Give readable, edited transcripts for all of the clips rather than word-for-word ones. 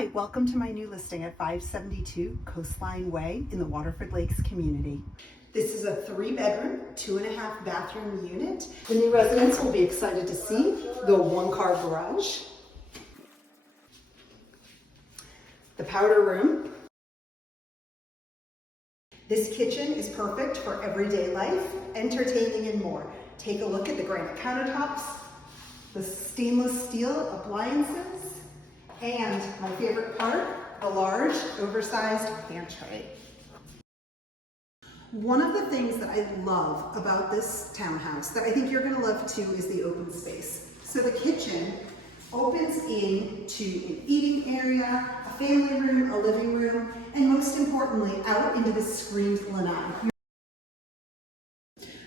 Hi, welcome to my new listing at 572 Coastline Way in the Waterford Lakes community. This is a 3-bedroom, 2.5 bathroom unit. The new residents will be excited to see the 1-car garage, the powder room. This kitchen is perfect for everyday life, entertaining, and more. Take a look at the granite countertops, the stainless steel appliances, and my favorite part, the large, oversized pantry. One of the things that I love about this townhouse that I think you're going to love too is the open space. So the kitchen opens into an eating area, a family room, a living room, and most importantly, out into the screened lanai.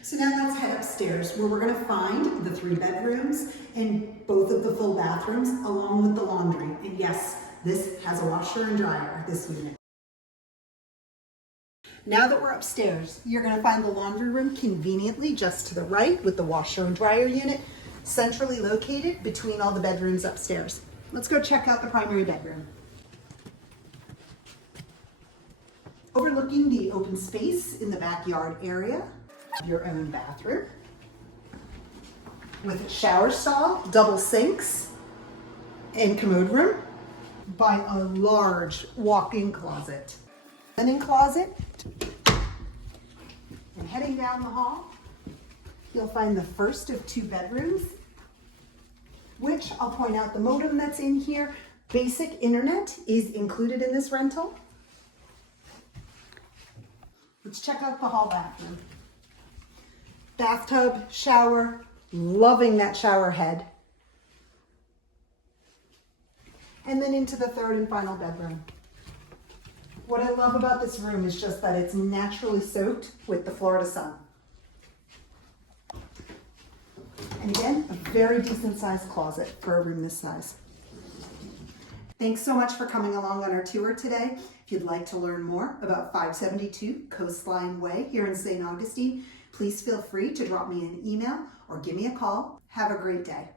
So now let's head upstairs where we're going to find the 3 bedrooms and both of the full bathrooms along with the laundry. And yes, this has a washer and dryer, this unit. Now that we're upstairs, you're going to find the laundry room conveniently just to the right with the washer and dryer unit centrally located between all the bedrooms upstairs. Let's go check out the primary bedroom. Overlooking the open space in the backyard area, your own bathroom with a shower stall, double sinks, and commode room by a large walk-in closet. Linen closet. And heading down the hall, you'll find the first of 2 bedrooms, which I'll point out the modem that's in here. Basic internet is included in this rental. Let's check out the hall bathroom. Bathtub, shower, loving that shower head. And then into the 3rd and final bedroom. What I love about this room is just that it's naturally soaked with the Florida sun. And again, a very decent sized closet for a room this size. Thanks so much for coming along on our tour today. If you'd like to learn more about 572 Coastline Way here in St. Augustine, please feel free to drop me an email or give me a call. Have a great day.